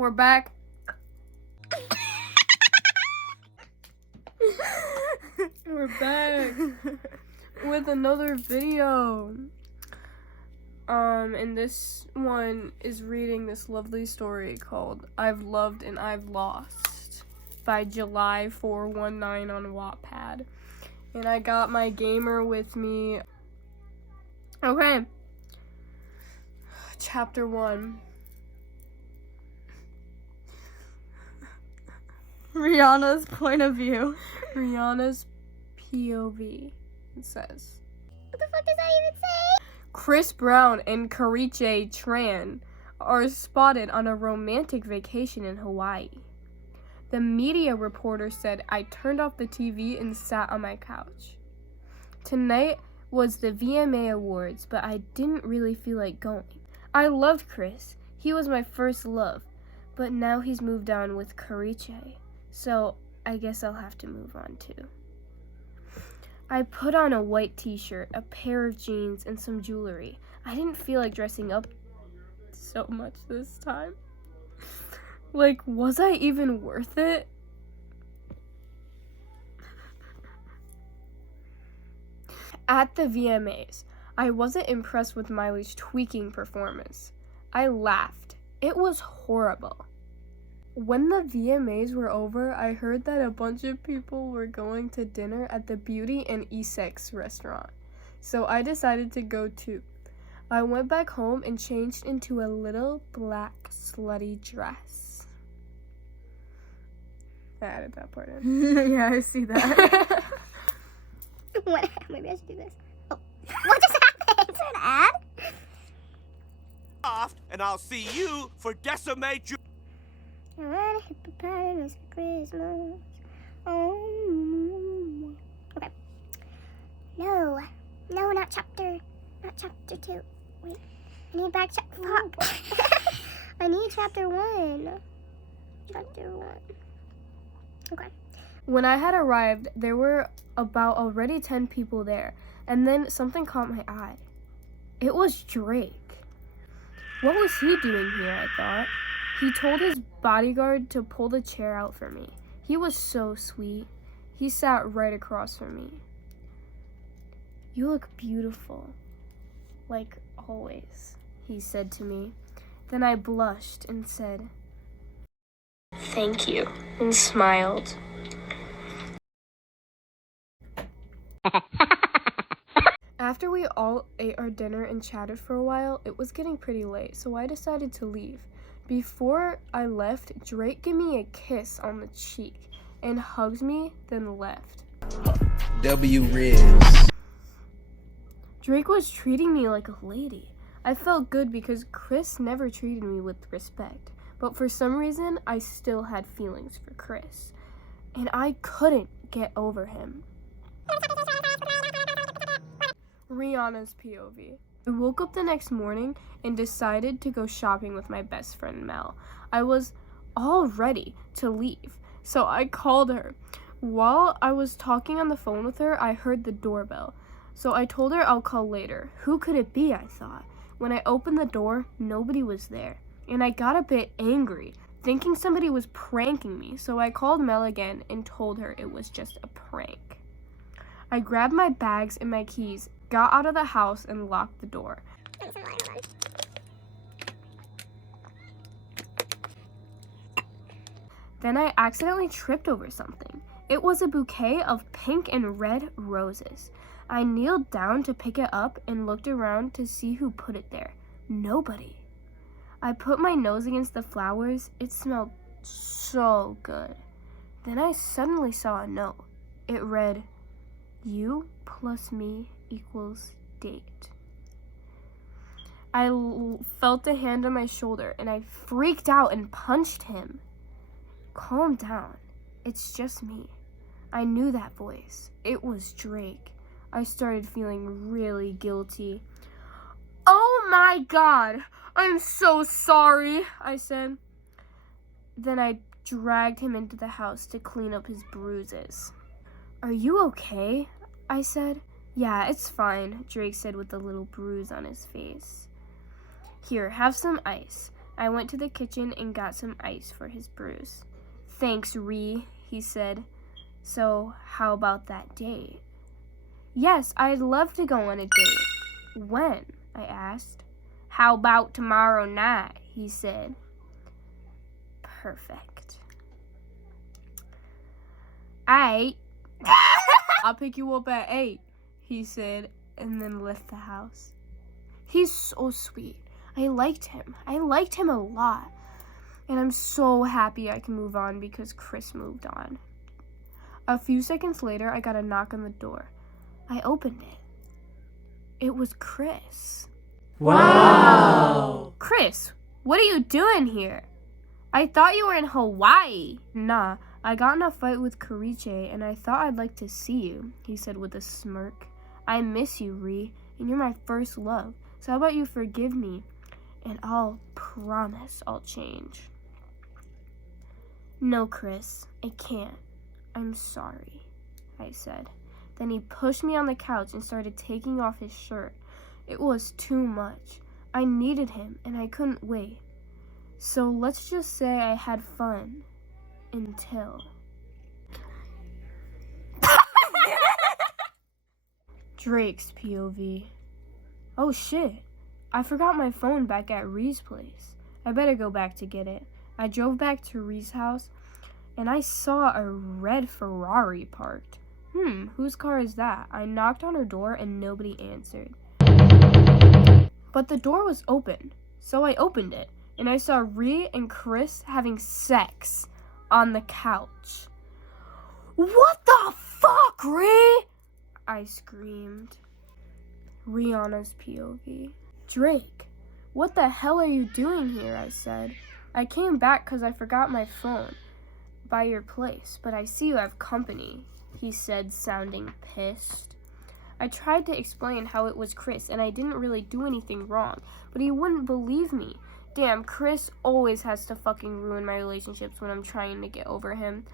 We're back. We're back with another video. And this one is reading this lovely story called I've Loved and I've Lost by July 419 on Wattpad. And I got my gamer with me. Okay. Chapter 1. Rihanna's point of view. Rihanna's POV, it says. What the fuck does that even say? Chris Brown and Karrueche Tran are spotted on a romantic vacation in Hawaii. The media reporter said, I turned off the TV and sat on my couch. Tonight was the VMA Awards, but I didn't really feel like going. I loved Chris. He was my first love, but now he's moved on with Karrueche, so I guess I'll have to move on too. I put on a white t-shirt, a pair of jeans, and some jewelry. I didn't feel like dressing up so much this time. Like, was I even worth it? At the VMAs, I wasn't impressed with Miley's tweaking performance. I laughed. It was horrible. When the VMAs were over, I heard that a bunch of people were going to dinner at the Beauty and Essex restaurant, so I decided to go too. I went back home and changed into a little black slutty dress. I added that part in. Yeah, I see that. What? Maybe I should do this. Oh. What just happened? Is there an ad? And I'll see you for Decimate You. Alright, hippopotamus for Christmas. Oh. Okay. No, not chapter 2. Wait, I need back chapter. Fuck. I need chapter 1. Chapter 1. Okay. When I had arrived, there were about already 10 people there, and then something caught my eye. It was Drake. What was he doing here, I thought. He told his bodyguard to pull the chair out for me. He was so sweet. He sat right across from me. You look beautiful, like always, he said to me. Then I blushed and said, thank you, and smiled. After we all ate our dinner and chatted for a while, it was getting pretty late, so I decided to leave. Before I left, Drake gave me a kiss on the cheek and hugged me, then left. W Riz. Drake was treating me like a lady. I felt good because Chris never treated me with respect, but for some reason, I still had feelings for Chris, and I couldn't get over him. Rihanna's POV. I woke up the next morning and decided to go shopping with my best friend Mel. I was all ready to leave, so I called her. While I was talking on the phone with her, I heard the doorbell. So I told her I'll call later. Who could it be, I thought. When I opened the door, nobody was there, and I got a bit angry, thinking somebody was pranking me, so I called Mel again and told her it was just a prank. I grabbed my bags and my keys, got out of the house, and locked the door. Then I accidentally tripped over something. It was a bouquet of pink and red roses. I kneeled down to pick it up and looked around to see who put it there. Nobody. I put my nose against the flowers. It smelled so good. Then I suddenly saw a note. It read, "You plus me equals date." I felt a hand on my shoulder and I freaked out and punched him. Calm down. It's just me. I knew that voice. It was Drake. I started feeling really guilty. Oh my God, I'm so sorry, I said. Then I dragged him into the house to clean up his bruises. Are you okay? I said. Yeah, it's fine, Drake said with a little bruise on his face. Here, have some ice. I went to the kitchen and got some ice for his bruise. Thanks, Ree, he said. So, how about that date? Yes, I'd love to go on a date. When? I asked. How about tomorrow night? He said. Perfect. I'll pick you up at 8, he said, and then left the house. He's so sweet. I liked him a lot. And I'm so happy I can move on because Chris moved on. A few seconds later, I got a knock on the door. I opened it. It was Chris. Wow! Chris, what are you doing here? I thought you were in Hawaii. Nah, I got in a fight with Kariche and I thought I'd like to see you, he said with a smirk. I miss you, Ree, and you're my first love. So how about you forgive me and I'll promise I'll change. No, Chris, I can't. I'm sorry, I said. Then he pushed me on the couch and started taking off his shirt. It was too much. I needed him and I couldn't wait. So let's just say I had fun until... Drake's POV. Oh shit, I forgot my phone back at Ree's place. I better go back to get it. I drove back to Ree's house and I saw a red Ferrari parked. Whose car is that? I knocked on her door and nobody answered. But the door was open, so I opened it and I saw Ree and Chris having sex on the couch. What the fuck, Ree? I screamed. Rihanna's POV. Drake, what the hell are you doing here? I said. I came back because I forgot my phone by your place, but I see you have company, he said, sounding pissed. I tried to explain how it was Chris and I didn't really do anything wrong, but he wouldn't believe me. Damn, Chris always has to fucking ruin my relationships when I'm trying to get over him.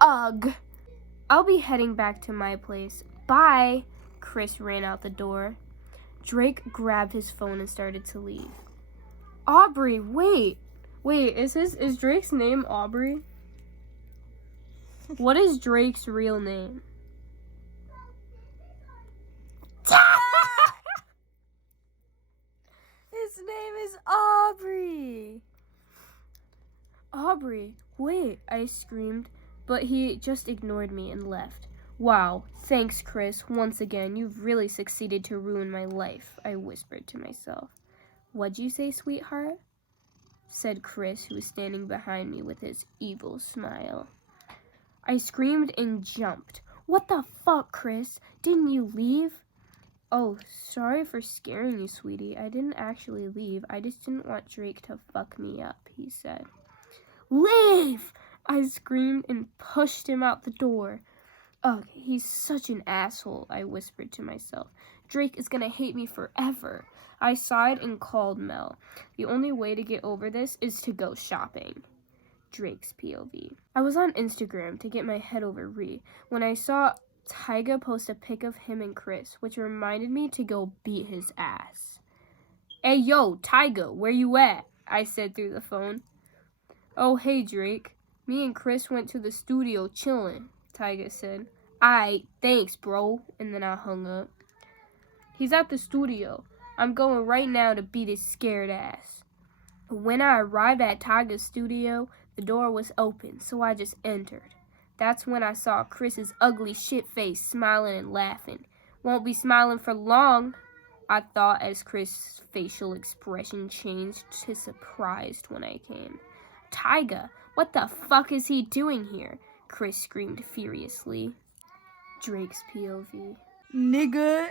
Ugh. I'll be heading back to my place. Bye. Chris ran out the door. Drake grabbed his phone and started to leave. Aubrey, wait. Wait, is Drake's name Aubrey? What is Drake's real name? His name is Aubrey. Aubrey, wait, I screamed, but he just ignored me and left. Wow, thanks, Chris. Once again, you've really succeeded to ruin my life, I whispered to myself. What'd you say, sweetheart? Said Chris, who was standing behind me with his evil smile. I screamed and jumped. What the fuck, Chris? Didn't you leave? Oh, sorry for scaring you, sweetie. I didn't actually leave. I just didn't want Drake to fuck me up, he said. Leave! I screamed and pushed him out the door. Ugh, he's such an asshole, I whispered to myself. Drake is gonna hate me forever. I sighed and called Mel. The only way to get over this is to go shopping. Drake's POV. I was on Instagram to get my head over Ree when I saw Tyga post a pic of him and Chris, which reminded me to go beat his ass. Hey yo, Tyga, where you at? I said through the phone. Oh hey Drake, me and Chris went to the studio chillin', Tyga said. Aight, thanks bro, and then I hung up. He's at the studio. I'm going right now to beat his scared ass. When I arrived at Tyga's studio, the door was open, so I just entered. That's when I saw Chris's ugly shit face smiling and laughing. Won't be smiling for long, I thought as Chris' facial expression changed to surprised when I came. Tyga, what the fuck is he doing here? Chris screamed furiously. Drake's POV. Nigga.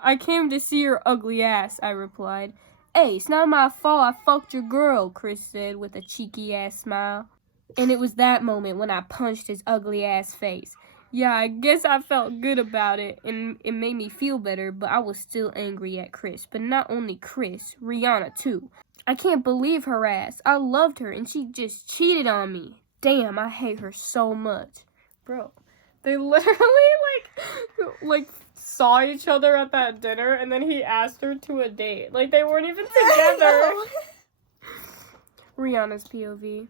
I came to see your ugly ass, I replied. Hey, it's not my fault I fucked your girl, Chris said with a cheeky ass smile. And it was that moment when I punched his ugly ass face. Yeah, I guess I felt good about it, and it made me feel better, but I was still angry at Chris. But not only Chris, Rihanna too. I can't believe her ass. I loved her, and she just cheated on me. Damn, I hate her so much. Bro, they literally, like saw each other at that dinner, and then he asked her to a date. Like, they weren't even together. Rihanna's POV.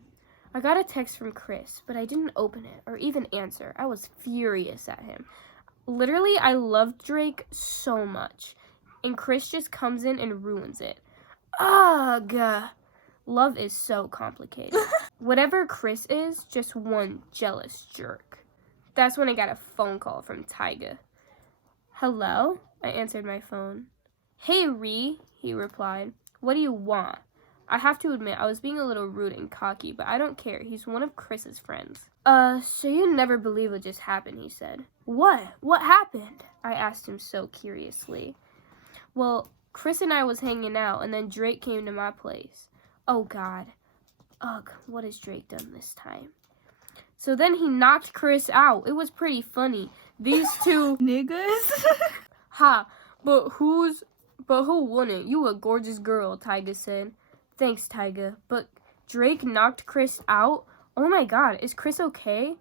I got a text from Chris, but I didn't open it or even answer. I was furious at him. Literally, I loved Drake so much, and Chris just comes in and ruins it. Ugh. Love is so complicated. Whatever Chris is, just one jealous jerk. That's when I got a phone call from Tyga. Hello? I answered my phone. Hey, Ree, he replied. What do you want? I have to admit, I was being a little rude and cocky, but I don't care. He's one of Chris's friends. So you never believe what just happened, he said. What? What happened? I asked him so curiously. Well, Chris and I was hanging out, and then Drake came to my place. Oh, God. Ugh, what has Drake done this time? So then he knocked Chris out. It was pretty funny. These two... Niggas? Ha, but who wouldn't? You a gorgeous girl, Tyga said. Thanks, Tyga. But Drake knocked Chris out? Oh my God, is Chris okay?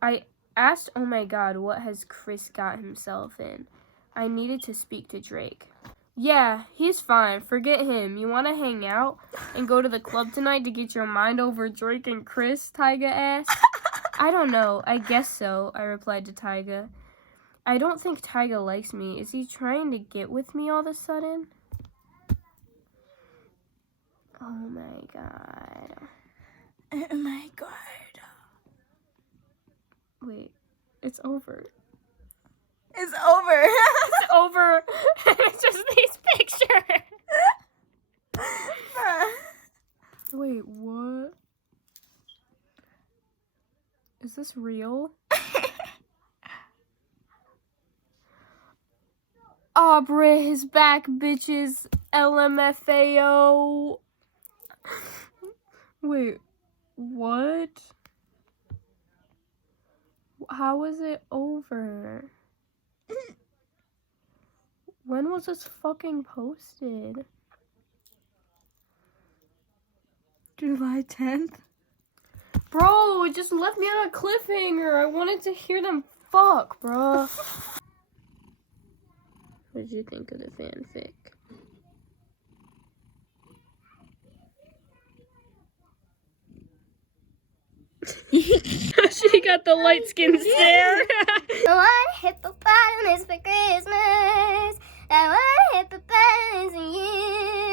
I asked, oh my God, what has Chris got himself in? I needed to speak to Drake. Yeah, he's fine. Forget him. You want to hang out and go to the club tonight to get your mind over Drake and Chris? Tyga asked. I don't know. I guess so, I replied to Tyga. I don't think Tyga likes me. Is he trying to get with me all of a sudden? Oh my God. Oh my God. Wait, it's over. It's over. It's over. It's just these pictures. Wait, what? Is this real? Aubrey is back, bitches. LMFAO. Wait, what? How is it over? When was this fucking posted? July 10th. Bro, it just left me on a cliffhanger. I wanted to hear them fuck, bro. What did you think of the fanfic? She got the light skin stare. I want hippopotamus for Christmas. I want hippopotamus for you.